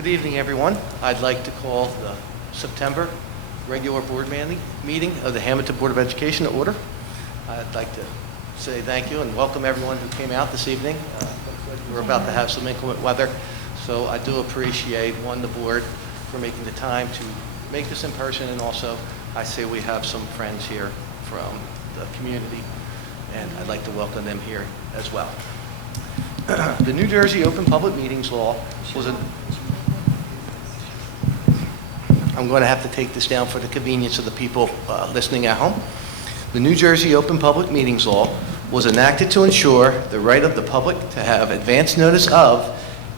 Good evening, everyone. I'd like to call the September regular board meeting of the Hamilton Board of Education to order. I'd like to say thank you and welcome everyone who came out this evening. We're about to have some inclement weather, so I do appreciate, the board for making the time to make this in person, and also I say we have some friends here from the community, and I'd like to welcome them here as well. The New Jersey Open Public Meetings Law was I'm going to have to take this down for the convenience of the people listening at home. The New Jersey Open Public Meetings Law was enacted to ensure the right of the public to have advance notice of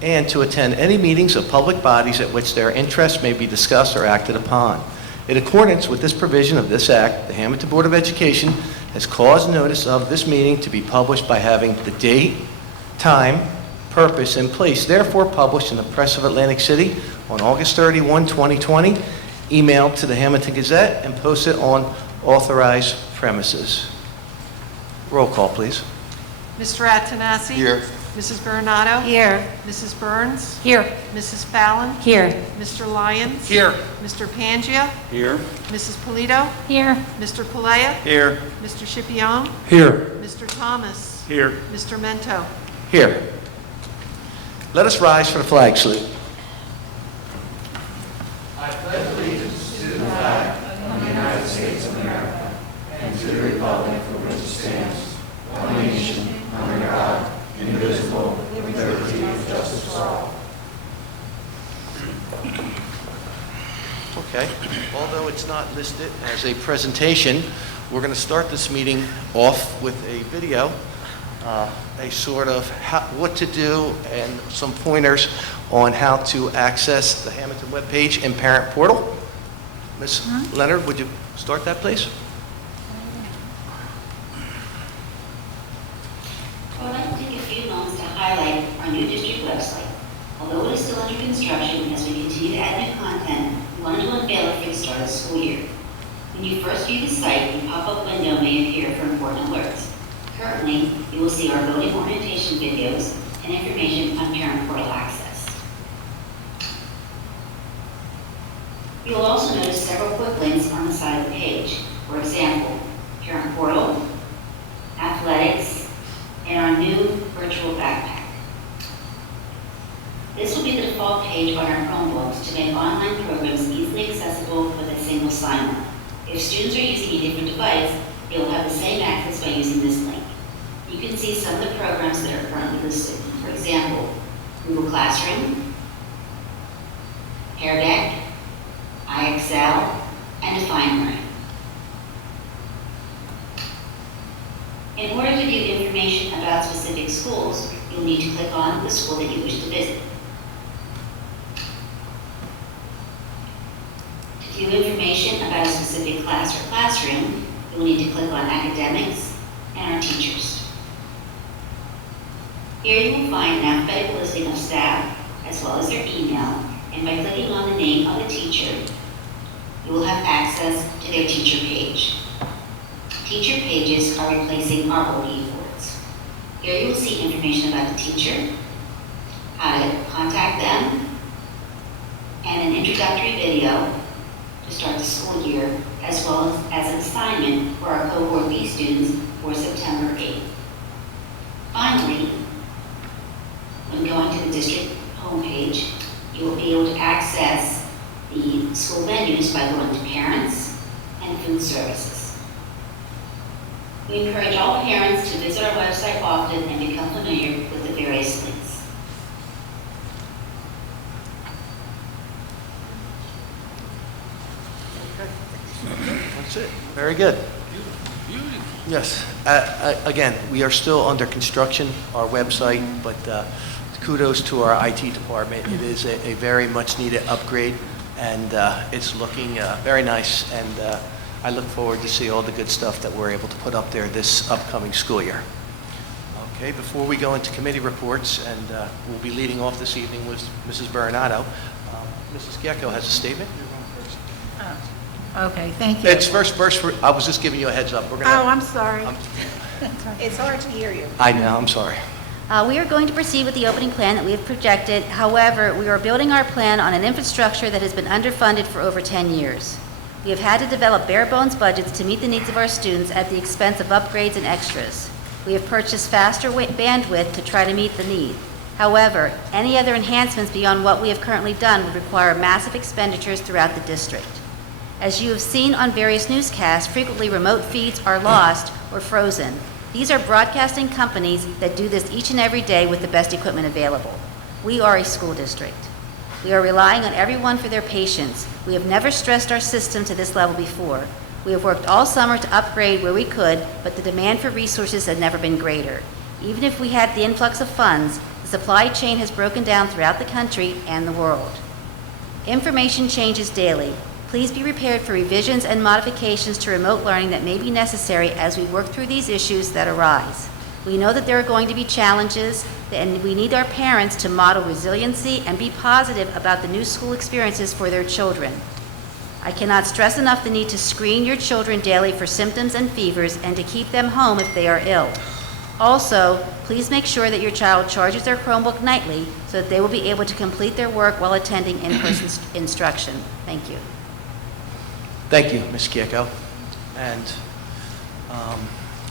and to attend any meetings of public bodies at which their interests may be discussed or acted upon. In accordance with this provision of this Act, the Hamilton Board of Education has caused notice of this meeting to be published by having the date, time, purpose, and place therefore published in the Press of Atlantic City on August 31, 2020, emailed to the Hamilton Gazette, and posted on authorized premises. Roll call, please. Mr. Attanasi? Here. Mrs. Veronato? Here. Mrs. Burns? Here. Mrs. Fallon? Here. Mr. Lyons? Here. Mr. Pangia? Here. Mrs. Polito? Here. Mr. Palea? Here. Mr. Scipione? Here. Mr. Thomas? Here. Mr. Mento? Here. Let us rise for the flag salute. I pledge allegiance to the flag of the United States of America and to the republic for which it stands, one nation, under God, indivisible, with liberty and justice for all. Okay. Although it's not listed as a presentation, we're going to start this meeting off with a video. A sort of what to do and some pointers on how to access the Hamilton webpage and parent portal. Ms. Leonard, would you start that, please? I would like to take a few moments to highlight our new district website. Although it is still under construction, as we continue to add new content, we wanted to unveil it for the start of the school year. When you first view the site, a pop-up window may appear for important alerts. Currently, you will see our voting orientation videos and information on parent portal access. You will also notice several quick links on the side of the page. For example, parent portal, athletics, and our new virtual backpack. This will be the default page on our Chromebooks to make online programs easily accessible with a single sign-up. If students are using a different device, they will have the same access by using this link. You can see some of the programs that are currently listed. For example, Google Classroom, Hair Deck, iExcel, and Define Learning. In order to view information about specific schools, you'll need to click on the school that you wish to visit. To view information about a specific class or classroom, you'll need to click on Academics and our teachers. Here you will find an alphabetical listing of staff as well as their email, and by clicking on the name of the teacher, you will have access to their teacher page. Teacher pages are replacing our BOE boards. Here you will see information about the teacher, how to contact them, and an introductory video to start the school year, as well as an assignment for our cohort B students for September 8th. Finally, when going to the district homepage, you will be able to access the school venues by going to Parents and Food Services. We encourage all parents to visit our website often and become familiar with the various links. That's it. Very good. Yes. Again, we are still under construction, our website, but kudos to our IT department. It is a very much needed upgrade, and it's looking very nice, and I look forward to see all the good stuff that we're able to put up there this upcoming school year. Okay, before we go into committee reports, and we'll be leading off this evening with Mrs. Veronato. Mrs. Gecko has a statement. Okay, thank you. It's first, I was just giving you a heads up. We're gonna, I'm sorry. It's hard to hear you. I know, I'm sorry. We are going to proceed with the opening plan that we have projected. However, we are building our plan on an infrastructure that has been underfunded for over 10 years. We have had to develop bare-bones budgets to meet the needs of our students at the expense of upgrades and extras. We have purchased faster bandwidth to try to meet the need. However, any other enhancements beyond what we have currently done would require massive expenditures throughout the district. As you have seen on various newscasts, frequently remote feeds are lost or frozen. These are broadcasting companies that do this each and every day with the best equipment available. We are a school district. We are relying on everyone for their patience. We have never stressed our system to this level before. We have worked all summer to upgrade where we could, but the demand for resources has never been greater. Even if we had the influx of funds, the supply chain has broken down throughout the country and the world. Information changes daily. Please be prepared for revisions and modifications to remote learning that may be necessary as we work through these issues that arise. We know that there are going to be challenges, and we need our parents to model resiliency and be positive about the new school experiences for their children. I cannot stress enough the need to screen your children daily for symptoms and fevers and to keep them home if they are ill. Also, please make sure that your child charges their Chromebook nightly so that they will be able to complete their work while attending in-person instruction. Thank you. Thank you, Ms. Kieko. And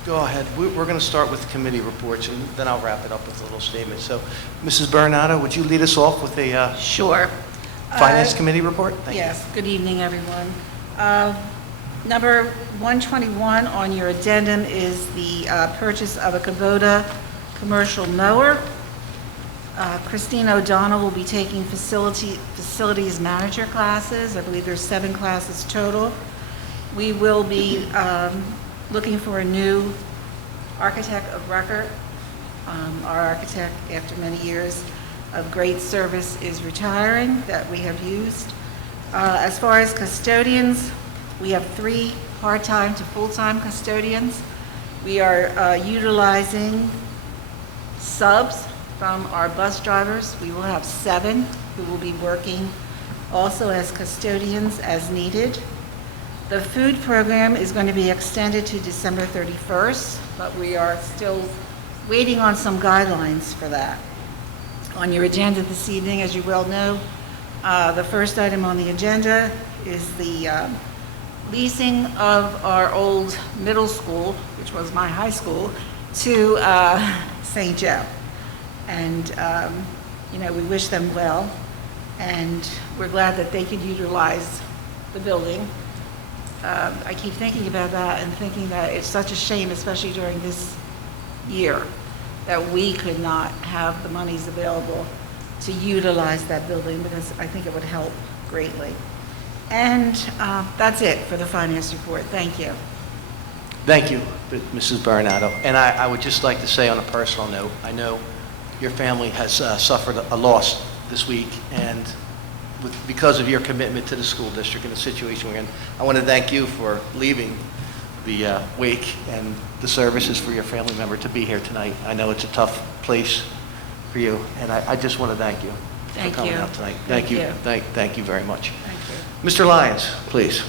go ahead. We're going to start with committee reports, and then I'll wrap it up with a little statement. So, Mrs. Veronato, would you lead us off with a Sure. Finance Committee report? Thank you. Yes, good evening, everyone. Number 121 on your addendum is the purchase of a Kubota commercial mower. Christine O'Donnell will be taking facilities manager classes. I believe there's 7 classes total. We will be looking for a new architect of record. Our architect, after many years of great service, is retiring that we have used. As far as custodians, we have 3 part-time to full-time custodians. We are utilizing subs from our bus drivers. We will have 7 who will be working also as custodians as needed. The food program is going to be extended to December 31st, but we are still waiting on some guidelines for that. On your agenda this evening, as you well know, the first item on the agenda is the leasing of our old middle school, which was my high school, to St. Joe. And, we wish them well, and we're glad that they could utilize the building. I keep thinking about that and thinking that it's such a shame, especially during this year, that we could not have the monies available to utilize that building, because I think it would help greatly. And that's it for the finance report. Thank you. Thank you, Mrs. Veronato. And I would just like to say on a personal note, I know your family has suffered a loss this week, and because of your commitment to the school district and the situation we're in, I want to thank you for leaving the wake and the services for your family member to be here tonight. I know it's a tough place for you, and I just want to thank you for coming out tonight. Thank you. Thank you very much. Thank you. Mr. Lyons, please.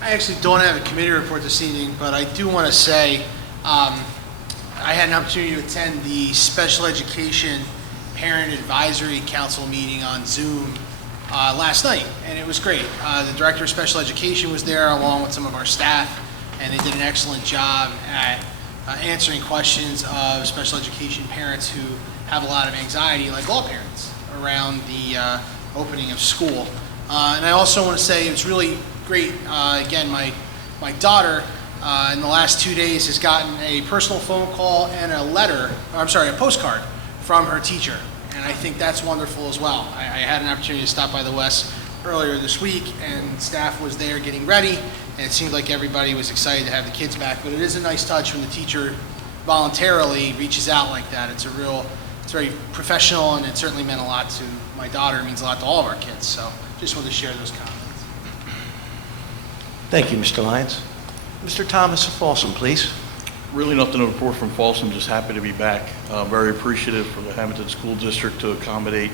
I actually don't have a committee report this evening, but I do want to say I had an opportunity to attend the Special Education Parent Advisory Council meeting on Zoom last night, and it was great. The Director of Special Education was there along with some of our staff, and they did an excellent job at answering questions of special education parents who have a lot of anxiety, like all parents, around the opening of school. And I also want to say it was really great. Again, my daughter in the last 2 days has gotten a personal phone call and a postcard from her teacher. And I think that's wonderful as well. I had an opportunity to stop by the West earlier this week, and staff was there getting ready, and it seemed like everybody was excited to have the kids back. But it is a nice touch when the teacher voluntarily reaches out like that. It's very professional, and it certainly meant a lot to my daughter. It means a lot to all of our kids. So just wanted to share those comments. Thank you, Mr. Lyons. Mr. Thomas of Folsom, please. Really nothing to report from Folsom, just happy to be back. Very appreciative for the Hamilton School District to accommodate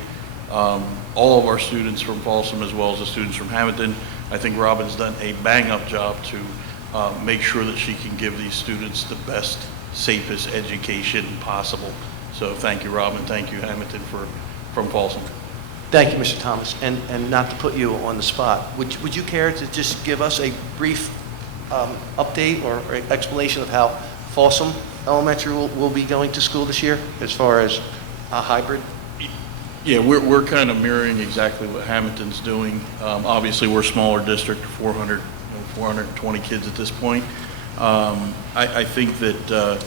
all of our students from Folsom as well as the students from Hamilton. I think Robin's done a bang-up job to make sure that she can give these students the best, safest education possible. So thank you, Rob, and thank you, Hamilton, from Folsom. Thank you, Mr. Thomas. And not to put you on the spot, would you care to just give us a brief update or explanation of how Folsom Elementary will be going to school this year as far as a hybrid? Yeah, we're kind of mirroring exactly what Hamilton's doing. Obviously, we're a smaller district, 420 kids at this point. I think that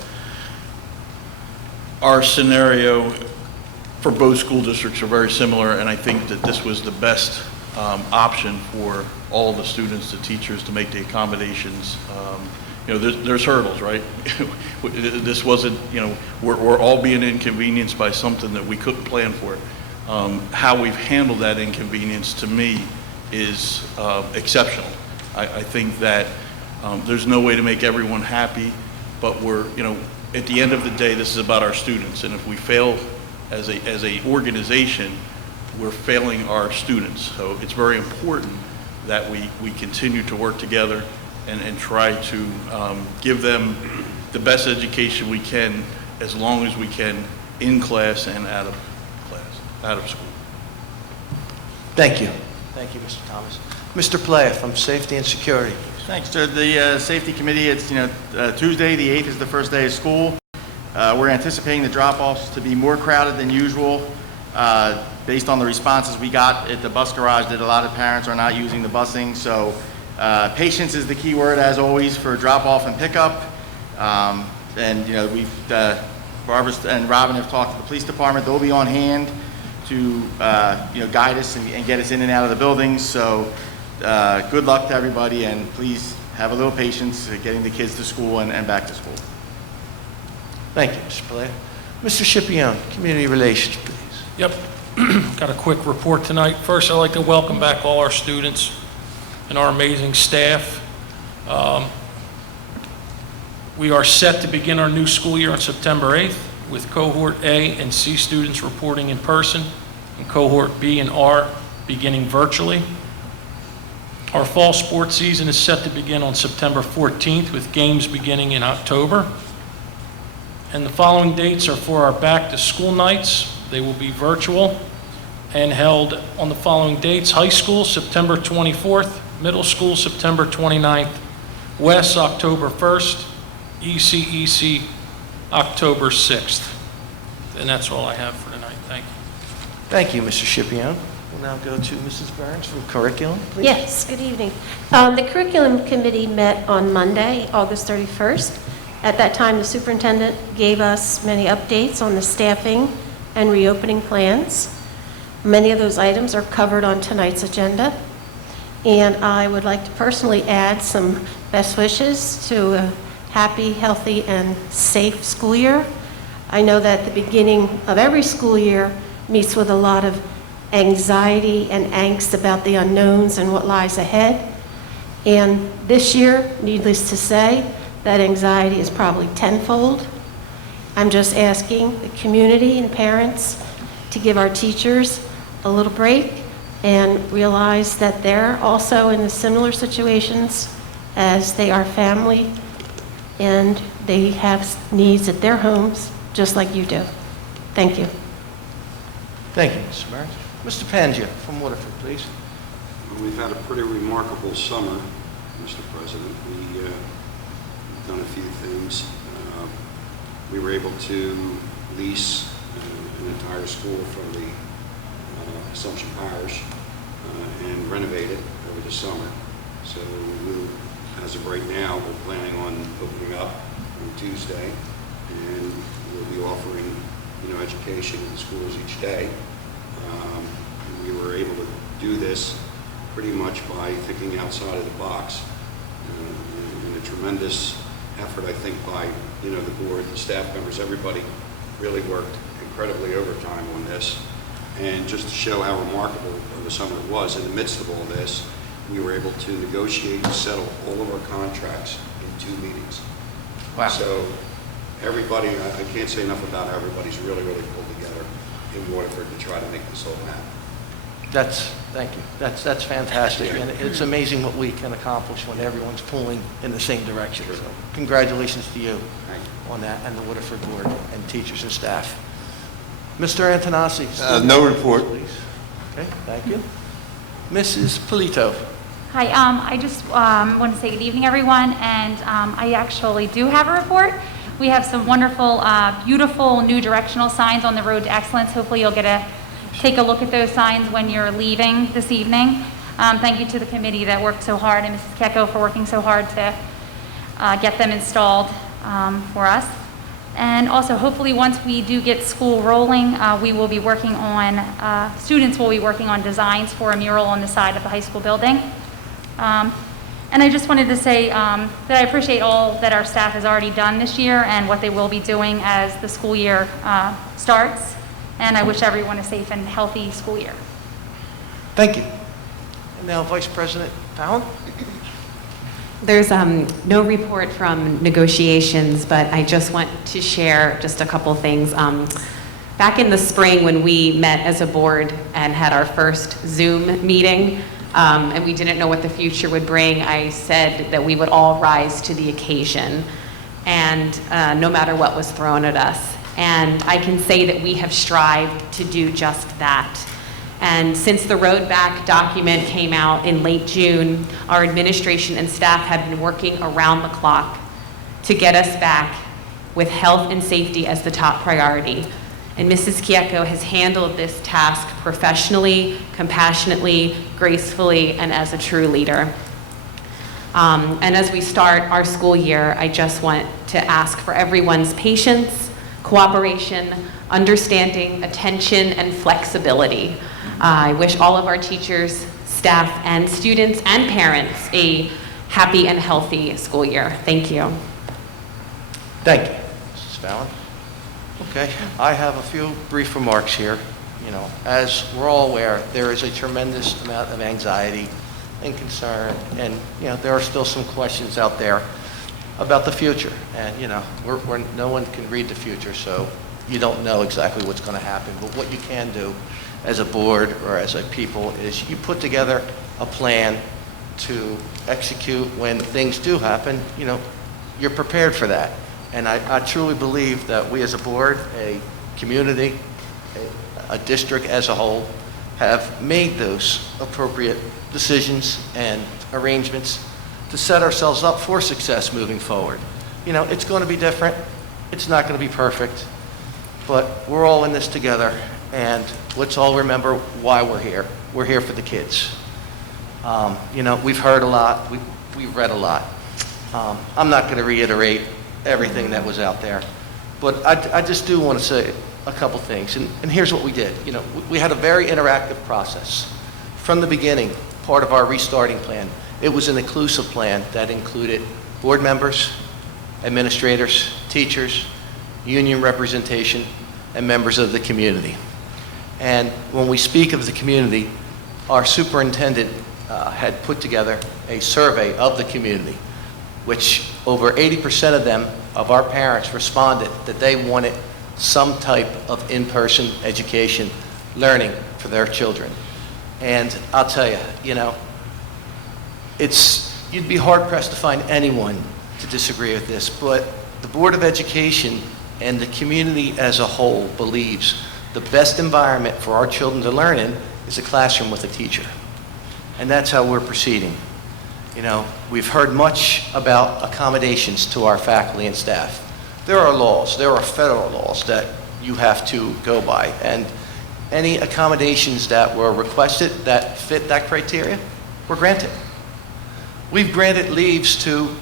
our scenario for both school districts are very similar, and I think that this was the best option for all the students, the teachers, to make the accommodations. There's hurdles, right? This wasn't, we're all being inconvenienced by something that we couldn't plan for. How we've handled that inconvenience, to me, is exceptional. I think that there's no way to make everyone happy, but at the end of the day, this is about our students, and if we fail as a organization, we're failing our students. So it's very important that we continue to work together and try to give them the best education we can, as long as we can, in class and out of class, out of school. Thank you. Thank you, Mr. Thomas. Mr. Playa from Safety and Security. Thanks, sir. The Safety Committee, it's, Tuesday, the 8th is the first day of school. We're anticipating the drop-offs to be more crowded than usual. Based on the responses we got at the bus garage, that a lot of parents are not using the busing. So patience is the key word, as always, for drop-off and pickup. Barbara and Robin have talked to the police department. They'll be on hand to guide us and get us in and out of the buildings. So good luck to everybody, and please have a little patience getting the kids to school and back to school. Thank you, Mr. Playa. Mr. Scipione, Community Relations, please. Yep, got a quick report tonight. First, I'd like to welcome back all our students and our amazing staff. We are set to begin our new school year on September 8th with Cohort A and C students reporting in person and Cohort B and R beginning virtually. Our fall sports season is set to begin on September 14th with games beginning in October. And the following dates are for our back-to-school nights. They will be virtual and held on the following dates: high school, September 24th, middle school, September 29th, West, October 1st, ECEC, October 6th. And that's all I have for tonight. Thank you. Thank you, Mr. Scipione. We'll now go to Mrs. Burns from Curriculum, please. Yes, good evening. The Curriculum Committee met on Monday, August 31st. At that time, the superintendent gave us many updates on the staffing and reopening plans. Many of those items are covered on tonight's agenda. And I would like to personally add some best wishes to a happy, healthy, and safe school year. I know that the beginning of every school year meets with a lot of anxiety and angst about the unknowns and what lies ahead. And this year, needless to say, that anxiety is probably tenfold. I'm just asking the community and parents to give our teachers a little break and realize that they're also in the similar situations as they are family, and they have needs at their homes just like you do. Thank you. Thank you, Mrs. Burns. Mr. Pangia from Waterford, please. We've had a pretty remarkable summer, Mr. President. We've done a few things. We were able to lease an entire school from the Assumption Parish and renovate it over the summer. So as of right now, we're planning on opening up on Tuesday, and we'll be offering education in the schools each day. We were able to do this pretty much by thinking outside of the box, and a tremendous effort, I think, by the board, the staff members, everybody really worked incredibly overtime on this. And just to show how remarkable of a summer it was, in the midst of all this, we were able to negotiate and settle all of our contracts in 2 meetings. Wow. So everybody, I can't say enough about how everybody's really pulled together in Waterford to try to make this all happen. Thank you. That's fantastic, and it's amazing what we can accomplish when everyone's pulling in the same direction. So congratulations to you on that, and the Waterford board and teachers and staff. Mr. Antonassi? No report. Please. Okay, thank you. Mrs. Polito? Hi, I just want to say good evening, everyone, and I actually do have a report. We have some wonderful, beautiful new directional signs on the road to excellence. Hopefully you'll get to take a look at those signs when you're leaving this evening. Thank you to the committee that worked so hard, and Mrs. Kecko for working so hard to get them installed for us. And also, hopefully, once we do get school rolling, we will be working on, students will be working on designs for a mural on the side of the high school building. And I just wanted to say that I appreciate all that our staff has already done this year and what they will be doing as the school year starts. And I wish everyone a safe and healthy school year. Thank you. And now Vice President Fallon? There's no report from negotiations, but I just want to share just a couple things. Back in the spring when we met as a board and had our first Zoom meeting, and we didn't know what the future would bring, I said that we would all rise to the occasion, and no matter what was thrown at us. And I can say that we have strived to do just that. And since the Road Back document came out in late June, our administration and staff have been working around the clock to get us back with health and safety as the top priority. And Mrs. Kecko has handled this task professionally, compassionately, gracefully, and as a true leader. And as we start our school year, I just want to ask for everyone's patience, cooperation, understanding, attention, and flexibility. I wish all of our teachers, staff, and students and parents a happy and healthy school year. Thank you. Thank you, Mrs. Fallon. Okay, I have a few brief remarks here. You know, as we're all aware, there is a tremendous amount of anxiety and concern, and you know, there are still some questions out there about the future. And you know, no one can read the future, so you don't know exactly what's going to happen. But what you can do as a board or as a people is you put together a plan to execute when things do happen. You know, you're prepared for that. And I truly believe that we as a board, a community, a district as a whole, have made those appropriate decisions and arrangements to set ourselves up for success moving forward. You know, it's going to be different. It's not going to be perfect. But we're all in this together. And let's all remember why we're here. We're here for the kids. You know, we've heard a lot. We've read a lot. I'm not going to reiterate everything that was out there. But I just do want to say a couple things. And here's what we did. You know, we had a very interactive process. From the beginning, part of our restarting plan, it was an inclusive plan that included board members, administrators, teachers, union representation, and members of the community. And when we speak of the community, our superintendent had put together a survey of the community, which over 80% of them, of our parents, responded that they wanted some type of in-person education, learning for their children. And I'll tell you, you know, you'd be hard-pressed to find anyone to disagree with this, but the Board of Education and the community as a whole believes the best environment for our children to learn in is a classroom with a teacher. And that's how we're proceeding. You know, we've heard much about accommodations to our faculty and staff. There are laws, there are federal laws that you have to go by, and any accommodations that were requested that fit that criteria were granted. We've granted leaves to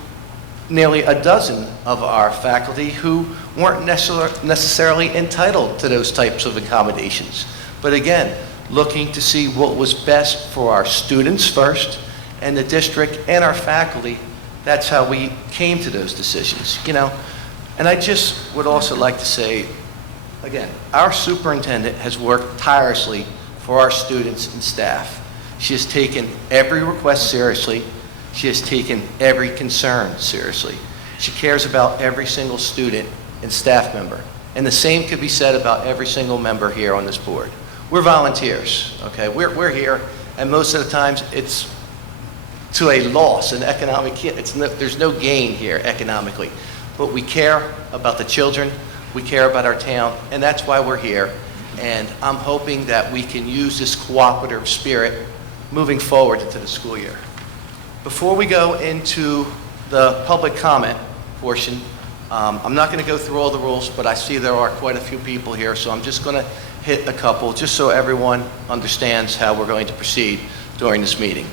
nearly a dozen of our faculty who weren't necessarily entitled to those types of accommodations. But again, looking to see what was best for our students first, and the district and our faculty, that's how we came to those decisions, you know. And I just would also like to say, again, our superintendent has worked tirelessly for our students and staff. She has taken every request seriously. She has taken every concern seriously. She cares about every single student and staff member. And the same could be said about every single member here on this board. We're volunteers, okay? We're here, and most of the times it's to a loss, an economic, there's no gain here economically. But we care about the children, we care about our town, and that's why we're here. and I'm hoping that we can use this cooperative spirit moving forward into the school year. Before we go into the public comment portion, I'm not going to go through all the rules, but I see there are quite a few people here, so I'm just going to hit a couple, just so everyone understands how we're going to proceed during this meeting.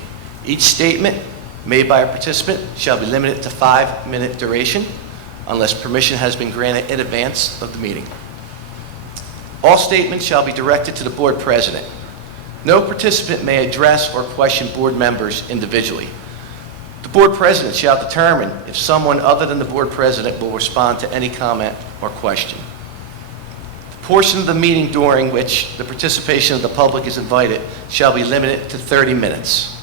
Each statement made by a participant shall be limited to 5-minute duration, unless permission has been granted in advance of the meeting. All statements shall be directed to the board president. No participant may address or question board members individually. The board president shall determine if someone other than the board president will respond to any comment or question. The portion of the meeting during which the participation of the public is invited shall be limited to 30 minutes.